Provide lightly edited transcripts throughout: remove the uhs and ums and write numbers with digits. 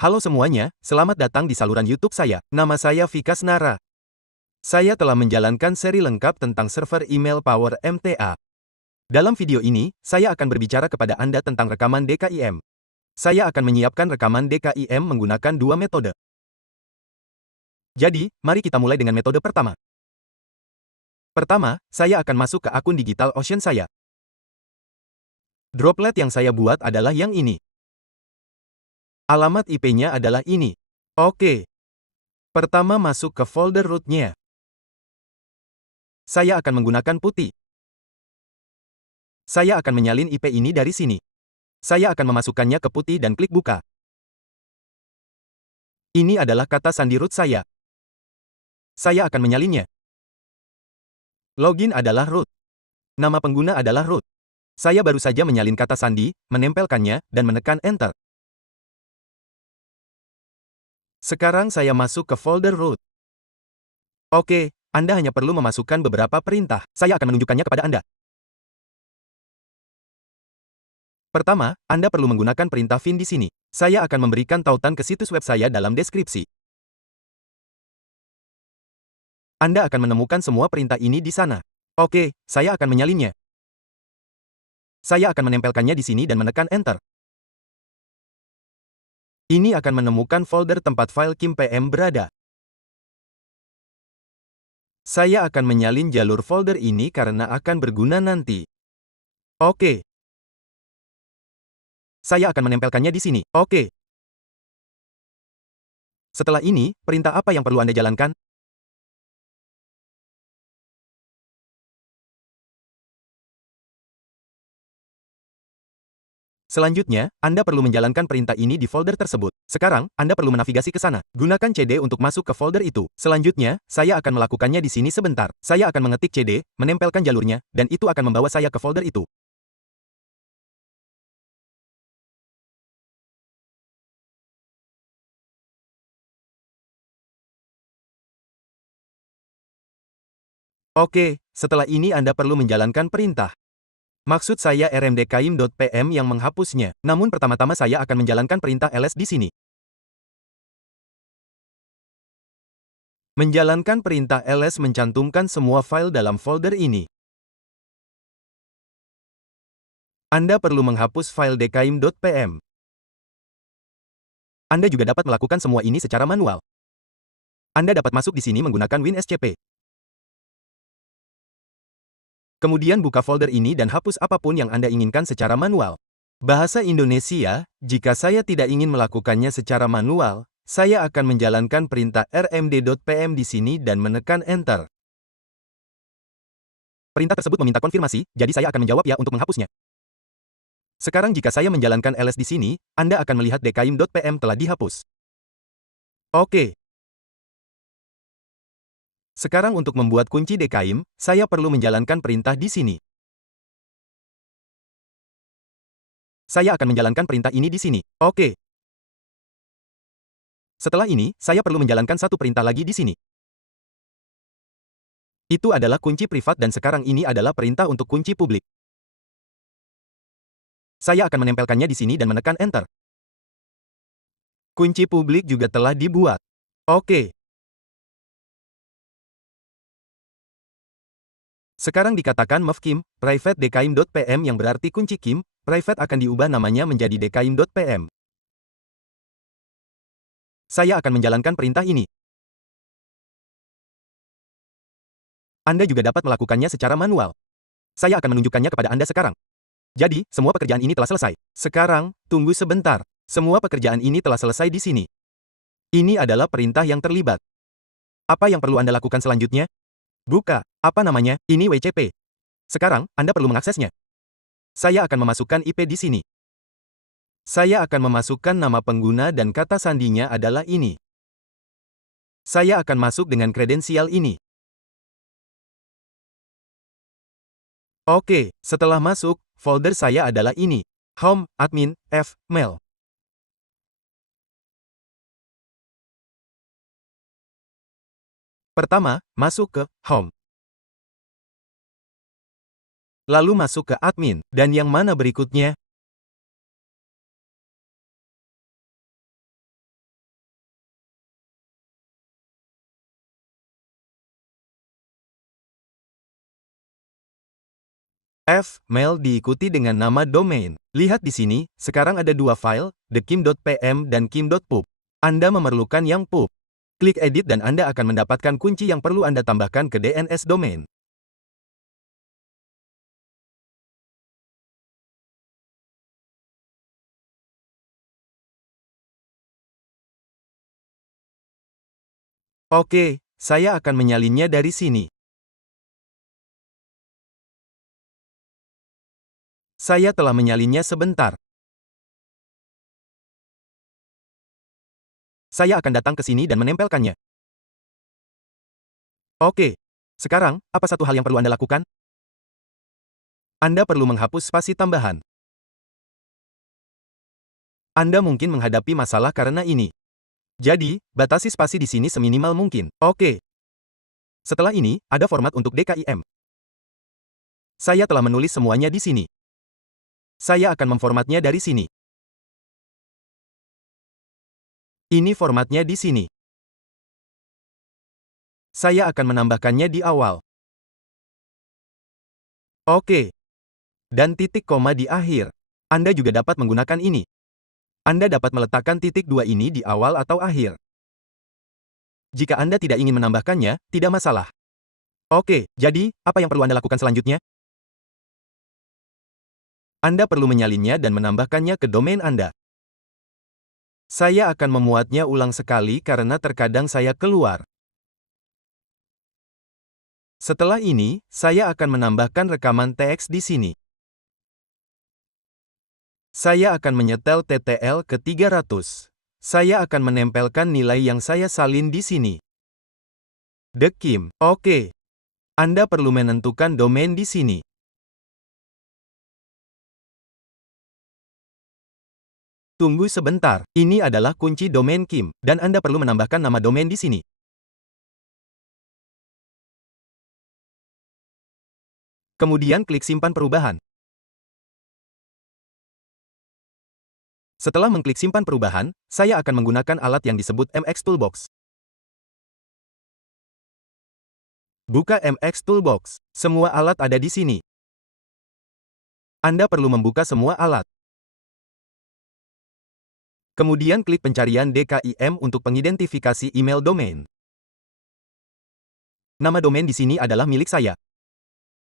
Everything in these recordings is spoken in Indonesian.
Halo semuanya, selamat datang di saluran YouTube saya. Nama saya Vikas Nara. Saya telah menjalankan seri lengkap tentang server email Power MTA. Dalam video ini, saya akan berbicara kepada Anda tentang rekaman DKIM. Saya akan menyiapkan rekaman DKIM menggunakan dua metode. Jadi, mari kita mulai dengan metode pertama. Pertama, saya akan masuk ke akun Digital Ocean saya. Droplet yang saya buat adalah yang ini. Alamat IP-nya adalah ini. Oke. Pertama masuk ke folder root-nya. Saya akan menggunakan putih. Saya akan menyalin IP ini dari sini. Saya akan memasukkannya ke putih dan klik buka. Ini adalah kata sandi root saya. Saya akan menyalinnya. Login adalah root. Nama pengguna adalah root. Saya baru saja menyalin kata sandi, menempelkannya, dan menekan enter. Sekarang saya masuk ke folder root. Oke, Anda hanya perlu memasukkan beberapa perintah. Saya akan menunjukkannya kepada Anda. Pertama, Anda perlu menggunakan perintah fin di sini. Saya akan memberikan tautan ke situs web saya dalam deskripsi. Anda akan menemukan semua perintah ini di sana. Oke, saya akan menyalinnya. Saya akan menempelkannya di sini dan menekan enter. Ini akan menemukan folder tempat file KIM.pm berada. Saya akan menyalin jalur folder ini karena akan berguna nanti. Oke. Saya akan menempelkannya di sini. Oke. Setelah ini, perintah apa yang perlu Anda jalankan? Selanjutnya, Anda perlu menjalankan perintah ini di folder tersebut. Sekarang, Anda perlu menavigasi ke sana. Gunakan CD untuk masuk ke folder itu. Selanjutnya, saya akan melakukannya di sini sebentar. Saya akan mengetik CD, menempelkan jalurnya, dan itu akan membawa saya ke folder itu. Oke, setelah ini Anda perlu menjalankan perintah. Maksud saya rmdkaim.pm yang menghapusnya. Namun pertama-tama saya akan menjalankan perintah ls di sini. Menjalankan perintah ls mencantumkan semua file dalam folder ini. Anda perlu menghapus file dkaim.pm. Anda juga dapat melakukan semua ini secara manual. Anda dapat masuk di sini menggunakan WinSCP. Kemudian buka folder ini dan hapus apapun yang Anda inginkan secara manual. Bahasa Indonesia, jika saya tidak ingin melakukannya secara manual, saya akan menjalankan perintah rmd.pm di sini dan menekan enter. Perintah tersebut meminta konfirmasi, jadi saya akan menjawab ya untuk menghapusnya. Sekarang jika saya menjalankan ls di sini, Anda akan melihat dkaim.pm telah dihapus. Oke. Sekarang untuk membuat kunci DKIM, saya perlu menjalankan perintah di sini. Saya akan menjalankan perintah ini di sini. Oke. Setelah ini, saya perlu menjalankan satu perintah lagi di sini. Itu adalah kunci privat dan sekarang ini adalah perintah untuk kunci publik. Saya akan menempelkannya di sini dan menekan enter. Kunci publik juga telah dibuat. Oke. Sekarang dikatakan move KIM, private dkaim.pm yang berarti kunci KIM, private akan diubah namanya menjadi dkaim.pm. Saya akan menjalankan perintah ini. Anda juga dapat melakukannya secara manual. Saya akan menunjukkannya kepada Anda sekarang. Jadi, semua pekerjaan ini telah selesai. Sekarang, tunggu sebentar. Semua pekerjaan ini telah selesai di sini. Ini adalah perintah yang terlibat. Apa yang perlu Anda lakukan selanjutnya? Buka. Apa namanya? Ini WCP. Sekarang, Anda perlu mengaksesnya. Saya akan memasukkan IP di sini. Saya akan memasukkan nama pengguna dan kata sandinya adalah ini. Saya akan masuk dengan kredensial ini. Oke, setelah masuk, folder saya adalah ini. Home, admin, F, mail. Pertama, masuk ke home. Lalu masuk ke admin, dan yang mana berikutnya? Mail diikuti dengan nama domain. Lihat di sini, sekarang ada dua file, thekim.pm dan kim.pub. Anda memerlukan yang pub. Klik edit dan Anda akan mendapatkan kunci yang perlu Anda tambahkan ke DNS domain. Oke, saya akan menyalinnya dari sini. Saya telah menyalinnya sebentar. Saya akan datang ke sini dan menempelkannya. Oke. Sekarang, apa satu hal yang perlu Anda lakukan? Anda perlu menghapus spasi tambahan. Anda mungkin menghadapi masalah karena ini. Jadi, batasi spasi di sini seminimal mungkin. Oke. Setelah ini, ada format untuk DKIM. Saya telah menulis semuanya di sini. Saya akan memformatnya dari sini. Ini formatnya di sini. Saya akan menambahkannya di awal. Oke. Dan titik koma di akhir. Anda juga dapat menggunakan ini. Anda dapat meletakkan titik dua ini di awal atau akhir. Jika Anda tidak ingin menambahkannya, tidak masalah. Oke, jadi, apa yang perlu Anda lakukan selanjutnya? Anda perlu menyalinnya dan menambahkannya ke domain Anda. Saya akan memuatnya ulang sekali karena terkadang saya keluar. Setelah ini, saya akan menambahkan rekaman teks di sini. Saya akan menyetel TTL ke 300. Saya akan menempelkan nilai yang saya salin di sini. Thekim. Oke. Anda perlu menentukan domain di sini. Tunggu sebentar. Ini adalah kunci domain Kim, dan Anda perlu menambahkan nama domain di sini. Kemudian klik simpan perubahan. Setelah mengklik simpan perubahan, saya akan menggunakan alat yang disebut MX Toolbox. Buka MX Toolbox. Semua alat ada di sini. Anda perlu membuka semua alat. Kemudian klik pencarian DKIM untuk pengidentifikasi email domain. Nama domain di sini adalah milik saya.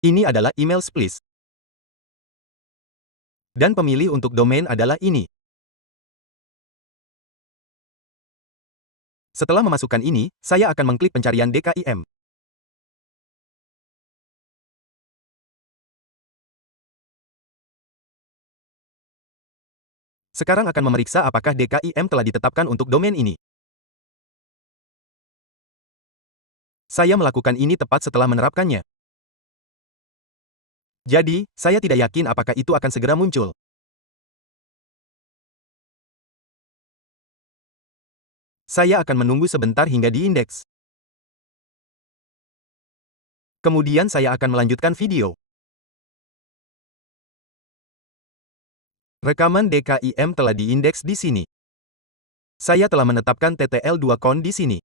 Ini adalah email Splice. Dan pemilih untuk domain adalah ini. Setelah memasukkan ini, saya akan mengklik pencarian DKIM. Sekarang akan memeriksa apakah DKIM telah ditetapkan untuk domain ini. Saya melakukan ini tepat setelah menerapkannya. Jadi, saya tidak yakin apakah itu akan segera muncul. Saya akan menunggu sebentar hingga diindeks. Kemudian saya akan melanjutkan video. Rekaman DKIM telah diindeks di sini. Saya telah menetapkan TTL2CON di sini.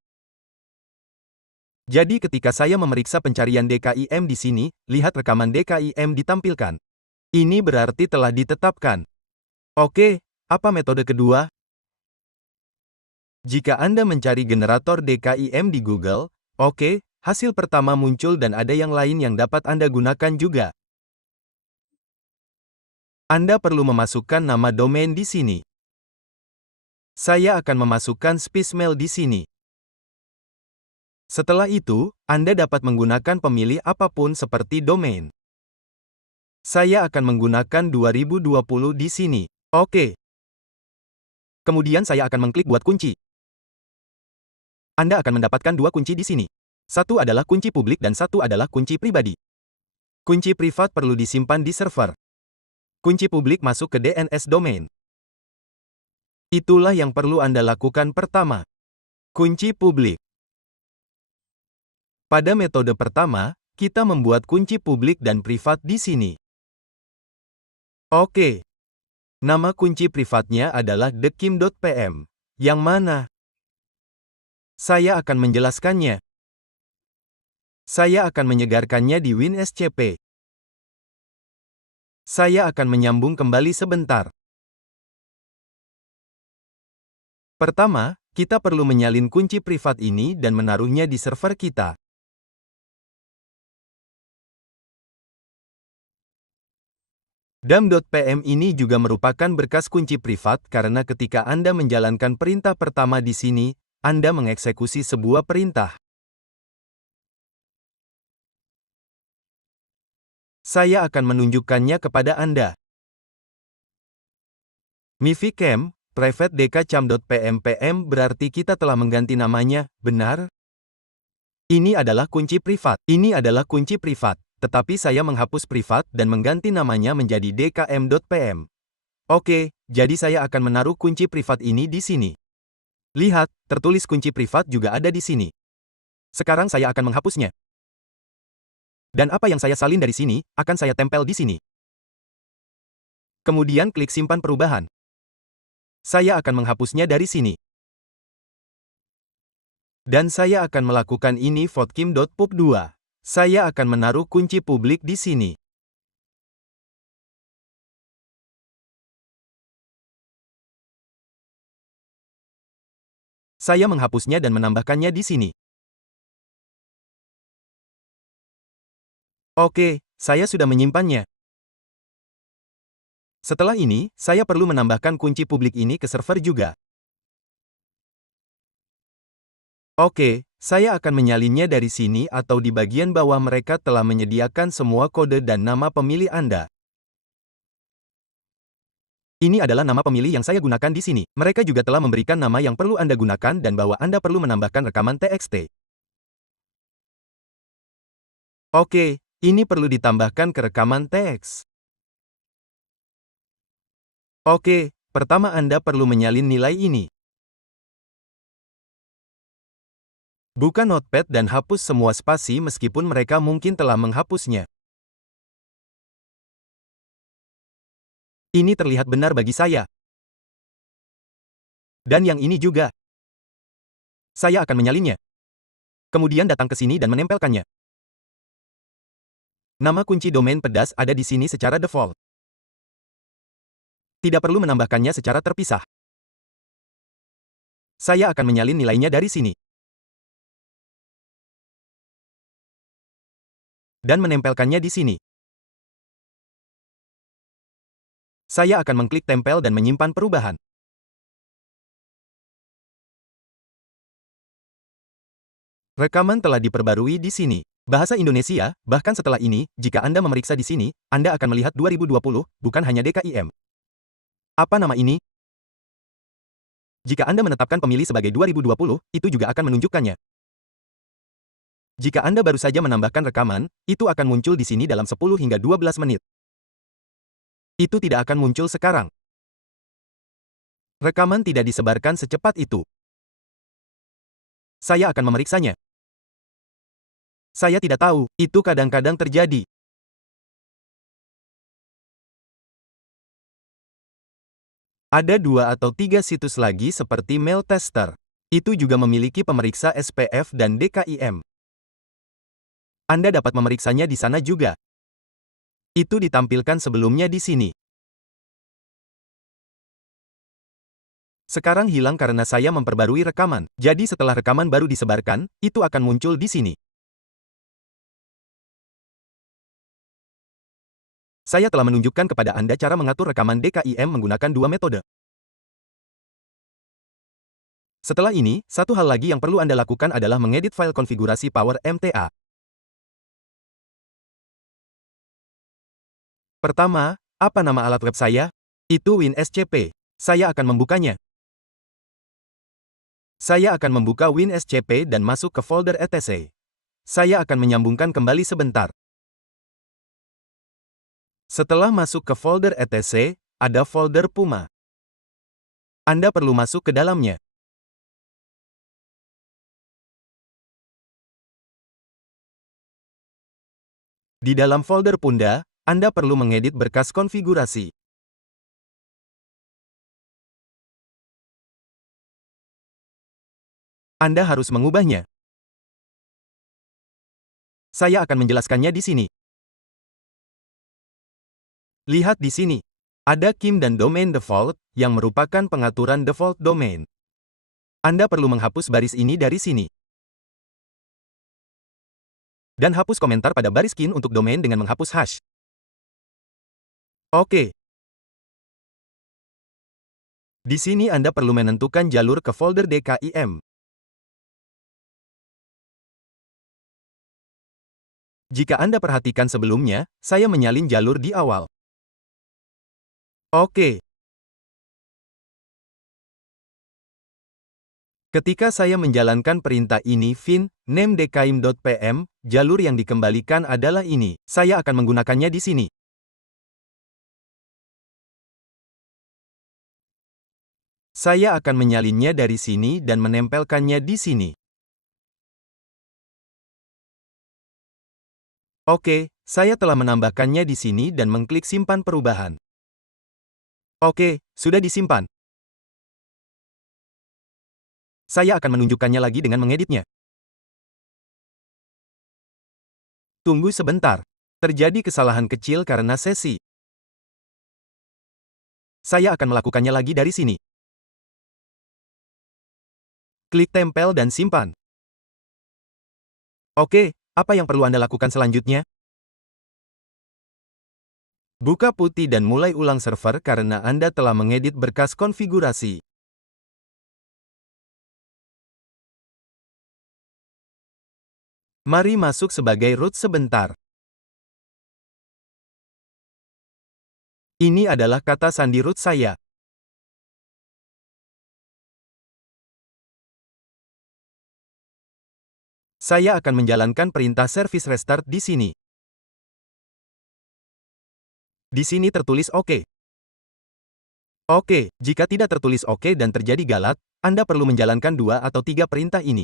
Jadi ketika saya memeriksa pencarian DKIM di sini, lihat rekaman DKIM ditampilkan. Ini berarti telah ditetapkan. Oke, apa metode kedua? Jika Anda mencari generator DKIM di Google, oke, hasil pertama muncul dan ada yang lain yang dapat Anda gunakan juga. Anda perlu memasukkan nama domain di sini. Saya akan memasukkan Spicemail di sini. Setelah itu, Anda dapat menggunakan pemilih apapun seperti domain. Saya akan menggunakan 2020 di sini. Oke. Kemudian saya akan mengklik buat kunci. Anda akan mendapatkan dua kunci di sini. Satu adalah kunci publik dan satu adalah kunci pribadi. Kunci privat perlu disimpan di server. Kunci publik masuk ke DNS domain. Itulah yang perlu Anda lakukan pertama. Kunci publik. Pada metode pertama, kita membuat kunci publik dan privat di sini. Oke. Nama kunci privatnya adalah thekim.pm. Yang mana? Saya akan menjelaskannya. Saya akan menyegarkannya di WinSCP. Saya akan menyambung kembali sebentar. Pertama, kita perlu menyalin kunci privat ini dan menaruhnya di server kita. Dam.pm ini juga merupakan berkas kunci privat karena ketika Anda menjalankan perintah pertama di sini, Anda mengeksekusi sebuah perintah. Saya akan menunjukkannya kepada Anda. Mivicam, private dkcam.pm berarti kita telah mengganti namanya, benar? Ini adalah kunci privat. Ini adalah kunci privat, tetapi saya menghapus privat dan mengganti namanya menjadi dkm.pm. Oke, jadi saya akan menaruh kunci privat ini di sini. Lihat, tertulis kunci privat juga ada di sini. Sekarang saya akan menghapusnya. Dan apa yang saya salin dari sini, akan saya tempel di sini. Kemudian klik simpan perubahan. Saya akan menghapusnya dari sini. Dan saya akan melakukan ini vodkim.pub2. Saya akan menaruh kunci publik di sini. Saya menghapusnya dan menambahkannya di sini. Oke, saya sudah menyimpannya. Setelah ini, saya perlu menambahkan kunci publik ini ke server juga. Oke, saya akan menyalinnya dari sini atau di bagian bawah mereka telah menyediakan semua kode dan nama pemilih Anda. Ini adalah nama pemilih yang saya gunakan di sini. Mereka juga telah memberikan nama yang perlu Anda gunakan dan bahwa Anda perlu menambahkan rekaman TXT. Oke, ini perlu ditambahkan ke rekaman teks. Oke, pertama Anda perlu menyalin nilai ini. Buka Notepad dan hapus semua spasi meskipun mereka mungkin telah menghapusnya. Ini terlihat benar bagi saya. Dan yang ini juga. Saya akan menyalinnya. Kemudian datang ke sini dan menempelkannya. Nama kunci domain pedas ada di sini secara default. Tidak perlu menambahkannya secara terpisah. Saya akan menyalin nilainya dari sini. Dan menempelkannya di sini. Saya akan mengklik tempel dan menyimpan perubahan. Rekaman telah diperbarui di sini. Bahasa Indonesia, bahkan setelah ini, jika Anda memeriksa di sini, Anda akan melihat 2020, bukan hanya DKIM. Apa nama ini? Jika Anda menetapkan pemilih sebagai 2020, itu juga akan menunjukkannya. Jika Anda baru saja menambahkan rekaman, itu akan muncul di sini dalam 10 hingga 12 menit. Itu tidak akan muncul sekarang. Rekaman tidak disebarkan secepat itu. Saya akan memeriksanya. Saya tidak tahu, itu kadang-kadang terjadi. Ada 2 atau 3 situs lagi seperti Mail Tester. Itu juga memiliki pemeriksa SPF dan DKIM. Anda dapat memeriksanya di sana juga. Itu ditampilkan sebelumnya di sini. Sekarang hilang karena saya memperbarui rekaman. Jadi setelah rekaman baru disebarkan, itu akan muncul di sini. Saya telah menunjukkan kepada Anda cara mengatur rekaman DKIM menggunakan 2 metode. Setelah ini, satu hal lagi yang perlu Anda lakukan adalah mengedit file konfigurasi Power MTA. Pertama, apa nama alat web saya? Itu WinSCP. Saya akan membukanya. Saya akan membuka WinSCP dan masuk ke folder etc. Saya akan menyambungkan kembali sebentar. Setelah masuk ke folder etc, ada folder Puma. Anda perlu masuk ke dalamnya. Di dalam folder Punda, Anda perlu mengedit berkas konfigurasi. Anda harus mengubahnya. Saya akan menjelaskannya di sini. Lihat di sini. Ada Kim dan domain default, yang merupakan pengaturan default domain. Anda perlu menghapus baris ini dari sini. Dan hapus komentar pada baris kin untuk domain dengan menghapus hash. Oke. Di sini Anda perlu menentukan jalur ke folder DKIM. Jika Anda perhatikan sebelumnya, saya menyalin jalur di awal. Oke. Ketika saya menjalankan perintah ini fin, name dkim.pm, jalur yang dikembalikan adalah ini. Saya akan menggunakannya di sini. Saya akan menyalinnya dari sini dan menempelkannya di sini. Oke, saya telah menambahkannya di sini dan mengklik simpan perubahan. Oke, sudah disimpan. Saya akan menunjukkannya lagi dengan mengeditnya. Tunggu sebentar. Terjadi kesalahan kecil karena sesi. Saya akan melakukannya lagi dari sini. Klik tempel dan simpan. Oke, apa yang perlu Anda lakukan selanjutnya? Buka putih dan mulai ulang server karena Anda telah mengedit berkas konfigurasi. Mari masuk sebagai root sebentar. Ini adalah kata sandi root saya. Saya akan menjalankan perintah service restart di sini. Di sini tertulis OK. Oke, jika tidak tertulis OK dan terjadi galat, Anda perlu menjalankan 2 atau 3 perintah ini.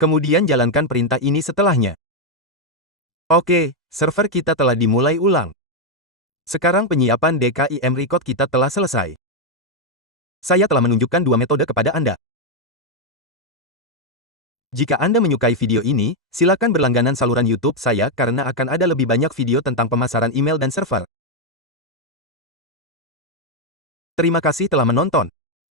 Kemudian jalankan perintah ini setelahnya. Oke, server kita telah dimulai ulang. Sekarang penyiapan DKIM record kita telah selesai. Saya telah menunjukkan 2 metode kepada Anda. Jika Anda menyukai video ini, silakan berlangganan saluran YouTube saya karena akan ada lebih banyak video tentang pemasaran email dan server. Terima kasih telah menonton.